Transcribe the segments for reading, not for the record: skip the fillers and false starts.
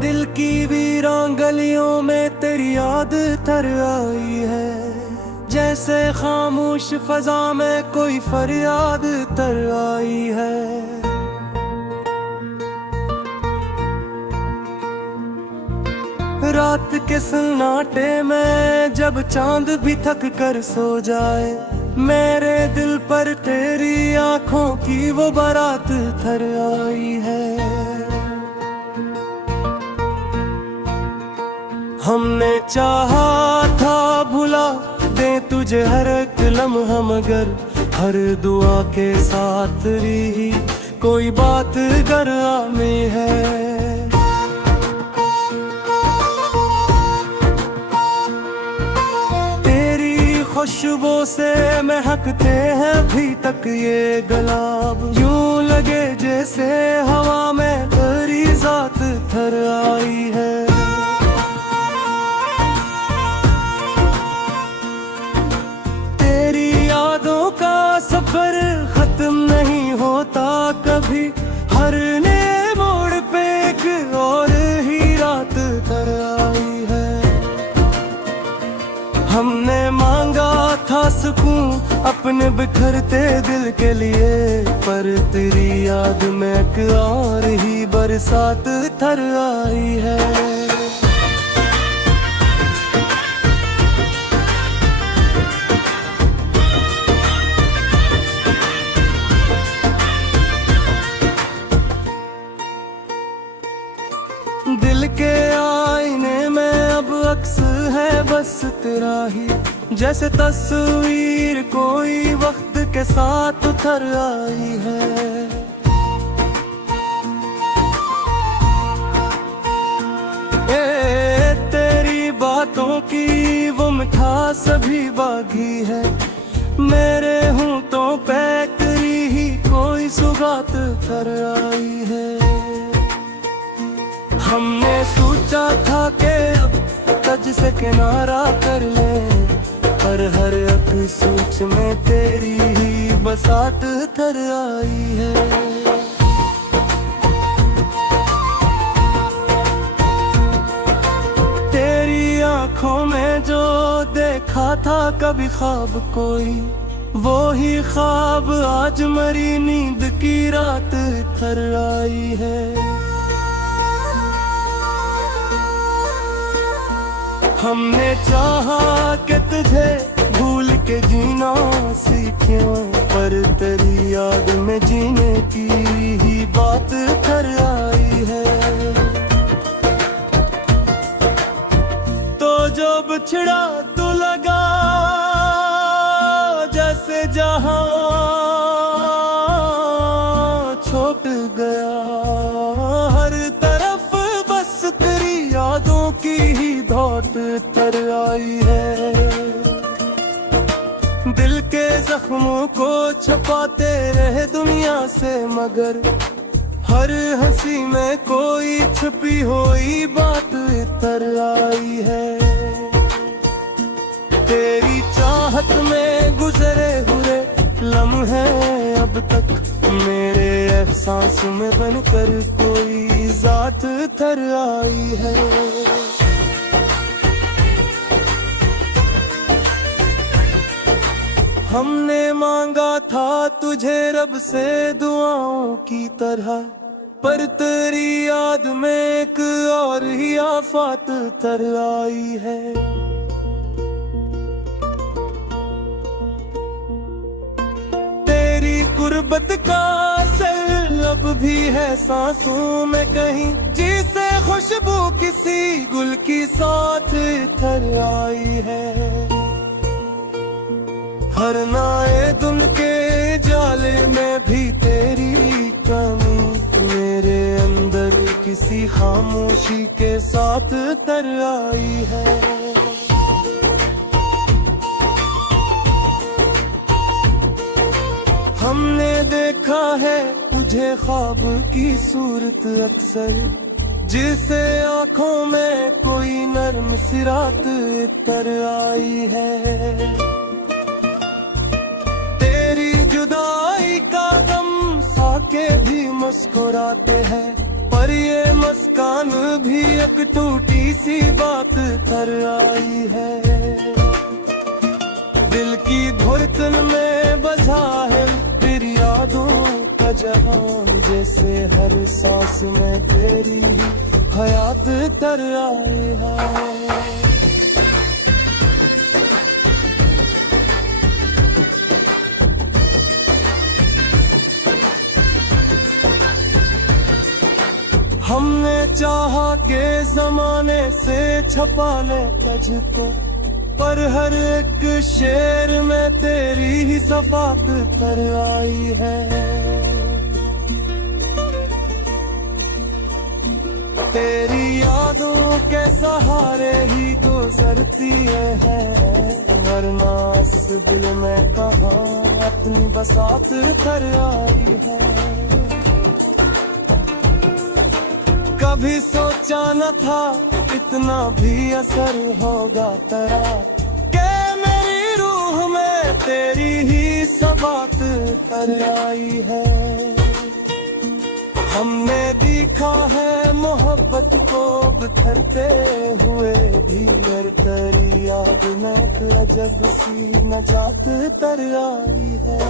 दिल की वीरान गलियों में तेरी याद तर आई है, जैसे खामोश फजा में कोई फरियाद तर आई है। रात के सन्नाटे में जब चांद भी थक कर सो जाए, मेरे दिल पर तेरी आंखों की वो बारात थर आई है। हमने चाहा था भुला दे तुझे हर एक लम्हा, मगर हर दुआ के साथ रही कोई बात गरा में है। खुशबू से महकते हैं अभी तक ये गुलाब, यूं लगे जैसे हवा में तेरी जात थर आई है। तेरी यादों का सफर खत्म नहीं होता कभी, हर नए मोड़ पे एक और ही रात थर आई है। हमने मांगा था सुकून अपने बिखरते दिल के लिए, पर तेरी याद में एक और ही बरसात थर आई है। दिल के आईने में अब अक्स है बस तेरा ही, जैसे तस्वीर कोई वक्त के साथ उतर आई है। तेरी बातों की वो मिठास भी बागी है, मेरे होंठों पे तेरी ही कोई सुगात उतर आई है। हमने सोचा था कि अब तज से किनारा कर ले, पर हर एक सोच में तेरी ही बसात थर आई है। तेरी आंखों में जो देखा था कभी ख्वाब कोई, वो ही ख्वाब आज मरी नींद की रात थर आई है। हमने चाहा कि तुझे भूल के जीना सीखे, पर तेरी याद में जीने की ही बात थर आई है। तो जो बिछड़ा तो लगा जैसे जहां छूट गया, हर तरफ बस तेरी यादों की ही धौत तर आई है। दिल के जख्मों को छुपाते रहे दुनिया से, मगर हर हंसी में कोई छुपी हुई बात तर आई है। तेरी चाहत में गुजरे हुए लम्हे अब तक मेरे एहसास में बनकर कोई जात थर आई है। हमने मांगा था तुझे रब से दुआओं की तरह, पर तेरी याद में एक और ही आफत तर आई है। तेरी गुर्बत का असर अब भी है सांसों में कहीं, जिसे खुशबू किसी गुल की साथ थर आई है। हर नाए दुन के जाले में भी तेरी कमी, मेरे अंदर किसी खामोशी के साथ तर आई है। हमने देखा है तुझे ख्वाब की सूरत अक्सर, जिसे आंखों में कोई नर्म सी रात तर आई है। जुदाई का गम साके भी मुस्कुराते हैं, पर ये मुस्कान भी एक टूटी सी बात कर आई है। दिल की धड़कन में बजा है फिर यादों का जहां, जैसे हर सांस में तेरी ही हयात तर आई है। हमने चाहा के जमाने से छपा ले तुझको, पर हर एक शेर में तेरी ही सफात कर आई है। तेरी यादों के सहारे ही गुजरती है, वरना इस दिल में कहाँ अपनी बसात कर आई है। कभी सोचा न था इतना भी असर होगा तेरा, के मेरी रूह में तेरी ही सबात कर आई है। हमने देखा है मोहब्बत को बिखरते हुए भी, अगर तेरी याद में अजब सी नजात तर आई है।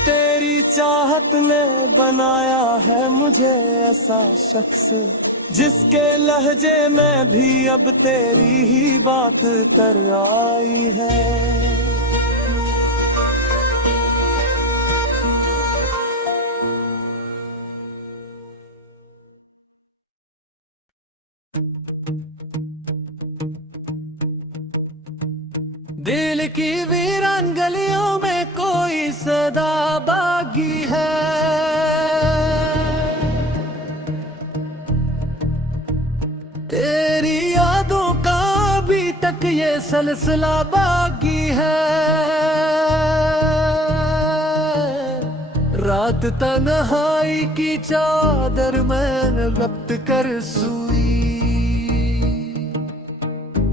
तेरी चाहत ने बनाया है मुझे ऐसा शख्स, जिसके लहजे में भी अब तेरी ही बात कर आई है। दिल की वीरान गलियों में कोई सदा बागी है, तेरी यादों का अभी तक ये सिलसिला बाकी है। रात तन्हाई की चादर मैंने रब्त कर सुई,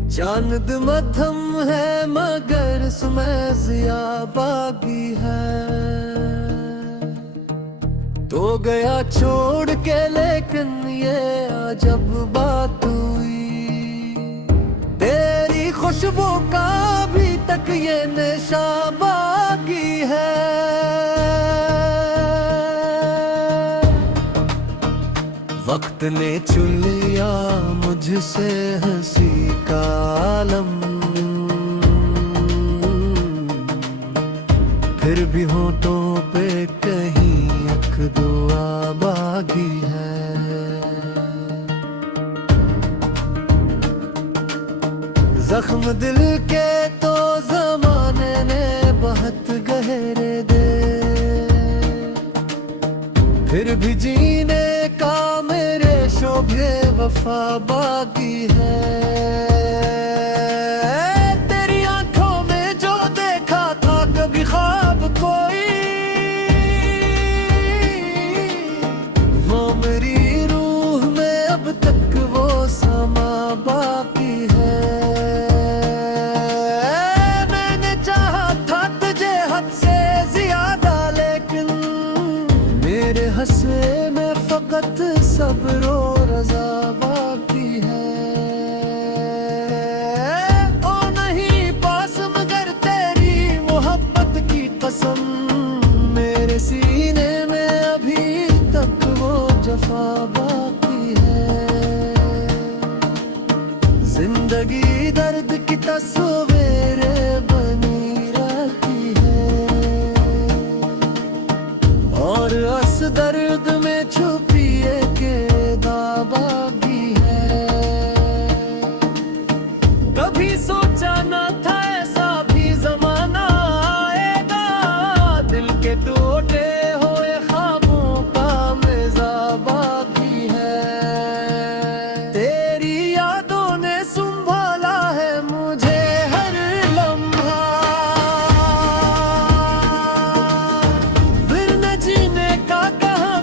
चांद मध्यम है मगर समय जिया बागी है। तो गया छोड़ के लेकिन ये अजब बात हुई, तेरी खुशबू का अभी तक ये नशा बाकी है। वक्त ने चुन लिया मुझसे हंसी का आलम, फिर भी होठों पे कहीं एक दुआ बागी है। जख्म दिल के तो जमाने ने बहुत गहरे दे, फिर भी जीने का मेरे शोभे वफा बाकी है। तेरी आंखों में जो देखा था कभी ख्वाब कोई, वो मेरी रूह में अब तक वो समा बाकी है। मैंने चाहा था तुझे हद से ज्यादा, लेकिन मेरे हंसे में फकत सब्र और रज़ा बाकी है। ओ नहीं पास मगर तेरी मोहब्बत की कसम, मेरे सीने में अभी तक वो जफा बाकी है। जिंदगी दर्द की तस्वीरें बनी रहती है, और अस दर्द में छुपी एक बागी है। कभी सोचा न था ऐसा भी जमाना आएगा, दिल के टूटे हुए ख्वाबों का मिज़ा बाकी है। तेरी यादों ने संभाला है मुझे हर लम्हा, फिर न जीने का कहाँ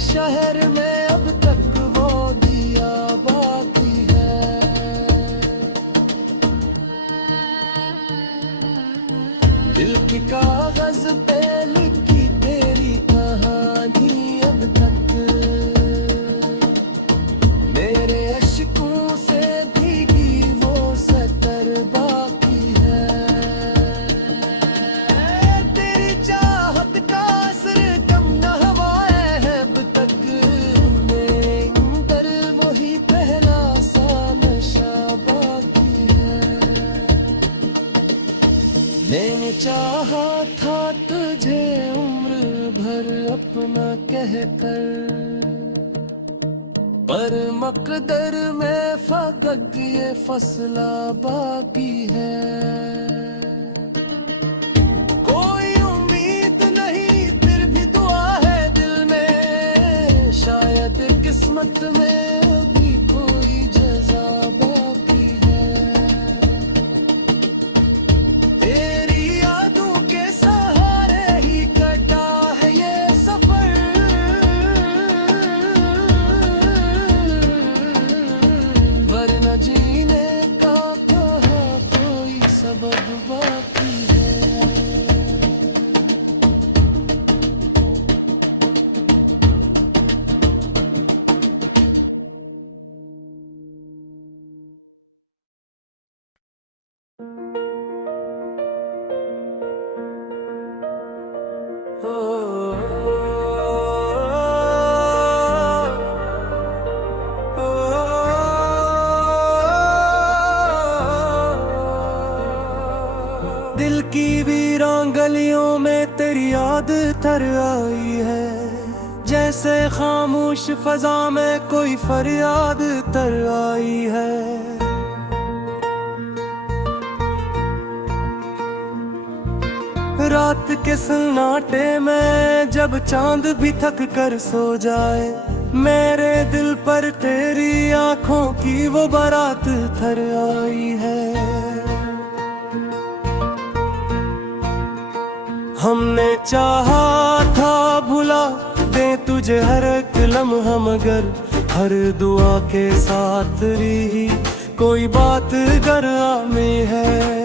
शहर में अब तक वो दिया बाकी है। दिल की कागज पे लिखी तेरी कहानी अब तक मेरे अश्कों से भीगी वो सतर बाकी है। तेरी चाहत का असर कम न हुआ है अब तक मेरे अंदर वही पहला सा नशा बाकी है। मैंने चाहा था तुझे उम्र भर अपना कहकर, पर मकदर में फकत ये फसला बाकी है। कोई उम्मीद नहीं फिर भी दुआ है दिल में, शायद किस्मत में अभी कोई जज़ा बाकी है। तेरी यादों के सहारे ही कटा है ये सफर, वरना जीने का कहाँ कोई सबब बाकी है। दिल की वीरान गलियों में तेरी याद तर आई है, जैसे खामोश फजा में कोई फरियाद तर आई है। रात के सन्नाटे में जब चांद भी थक कर सो जाए, मेरे दिल पर तेरी आंखों की वो बारात थर आई है। हमने चाहा था भुला दे तुझे हर एक लम्हा, मगर हर दुआ के साथ रही कोई बात गरा में है।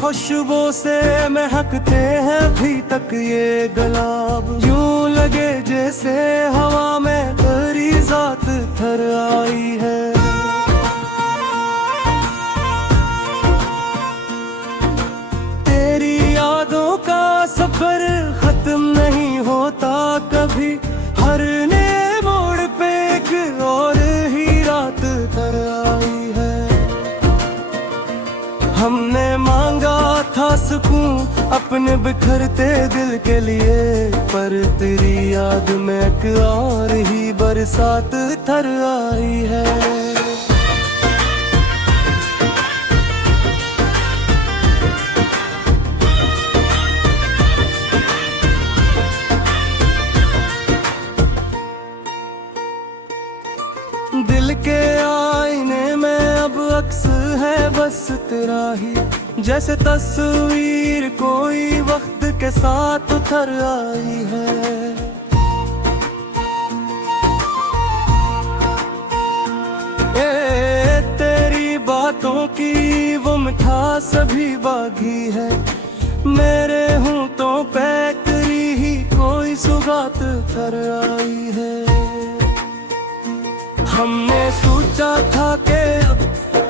खुशबू से महकते हैं अभी तक ये गुलाब, यूं लगे जैसे हवा में तेरी जात थर आई है। तेरी यादों का सफर खत्म नहीं होता कभी, हर नए मोड़ पे एक और ही रात थर आई है। हमने मांगा था सुकून अपने बिखरते दिल के लिए, पर तेरी याद में एक और ही बरसात थर आई है। दिल के आईने में अब अक्स है बस तेरा ही, जैसे तस्वीर कोई वक्त के साथ उतर आई है। तेरी बातों की वो मिठास सभी बागी है, मेरे होंठों पे तेरी ही कोई सुगात थर आई है। हमने सोचा था कि अब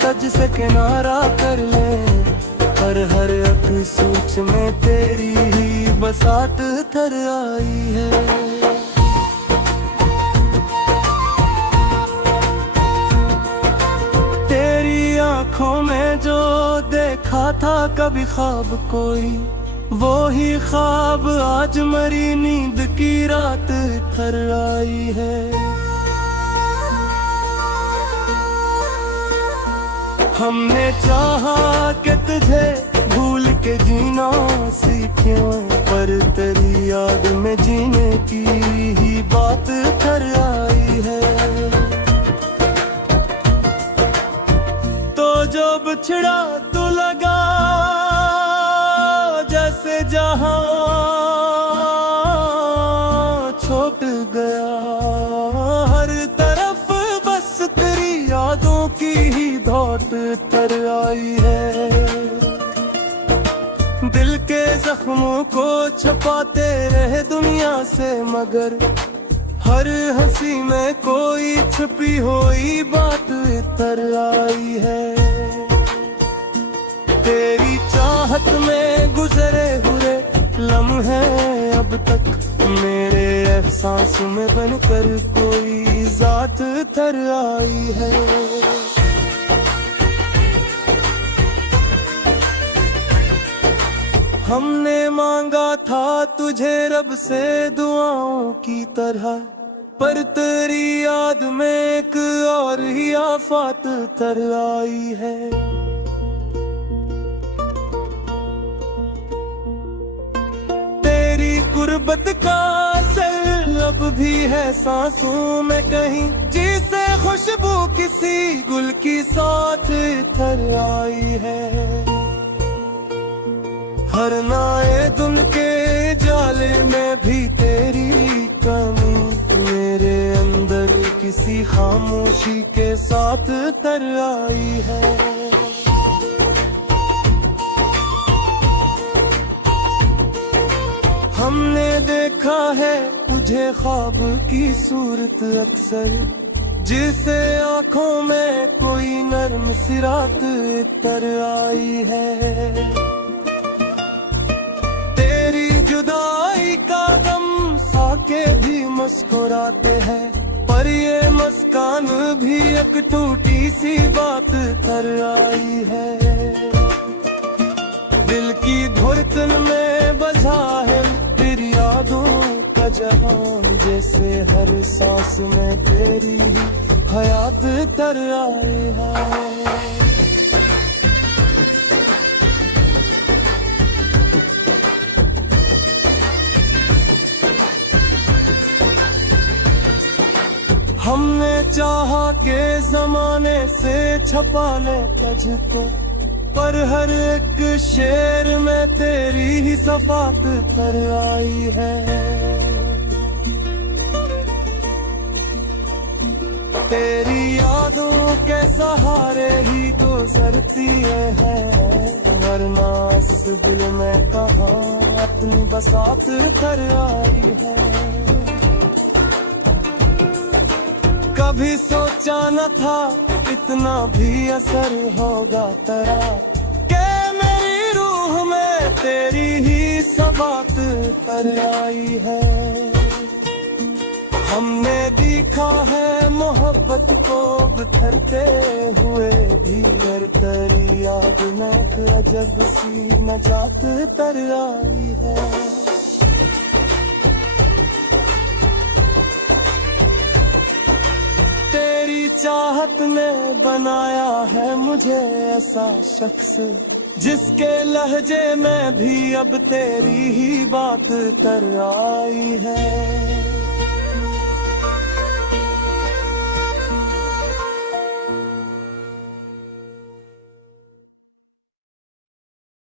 तज से किनारा कर ले, पर हर एक सोच में तेरी ही बसात थर आई है। तेरी आंखों में जो देखा था कभी ख्वाब कोई, वो ही ख्वाब आज मरी नींद की रात थर आई है। हमने चाहा कि तुझे भूल के जीना सीखूं, पर तेरी याद में जीने की ही बात थर आई है। तो जो बिछड़ा तो लगा जहां छोड़ गया, हर तरफ बस तेरी यादों की ही दौड़ तर आई है। दिल के जख्मों को छुपाते रहे दुनिया से, मगर हर हंसी में कोई छुपी हुई बात तर आई है। तेरी चाहत में गुजरे हुए लम्हे अब तक मेरे एहसास में बनकर कोई जात तर आई है। हमने मांगा था तुझे रब से दुआओं की तरह, पर तेरी याद में एक और ही आफत तर आई है। तेरी गुर्बत का असर अब भी है सांसों में कहीं, जिसे खुशबू किसी गुल की साथ तर आई है। हर नाए दुन के जाले में भी तेरी कमी मेरे अंदर किसी खामोशी के साथ तर आई है। हमने देखा है तुझे ख्वाब की सूरत अक्सर, जिसे आंखों में कोई नर्म सी रात तर आई है। तेरी जुदाई का गम साके भी मुस्कुराते हैं, पर ये मुस्कान भी एक टूटी सी बात तर आई है। दिल की धड़कन में बजा है तेरी यादों का जहां, जैसे हर सांस में तेरी ही हयात तर आई है। हमने चाहा के जमाने से छपा ले तुझको, पर हर एक शेर में तेरी ही सफात तर आई है। तेरी यादों के सहारे ही गुजरती है, वरना इस दिल में कहाँ अपनी बसात तर आई है। कभी सोचा न था इतना भी असर होगा तेरा, के मेरी रूह में तेरी ही सबात तर आई है। हमने देखा है मोहब्बत को बिखरते हुए भी, कर तेरी याद में अजब सी नजात तर आई है। तेरी चाहत ने बनाया है मुझे ऐसा शख्स, जिसके लहजे में भी अब तेरी ही बात तर आई है।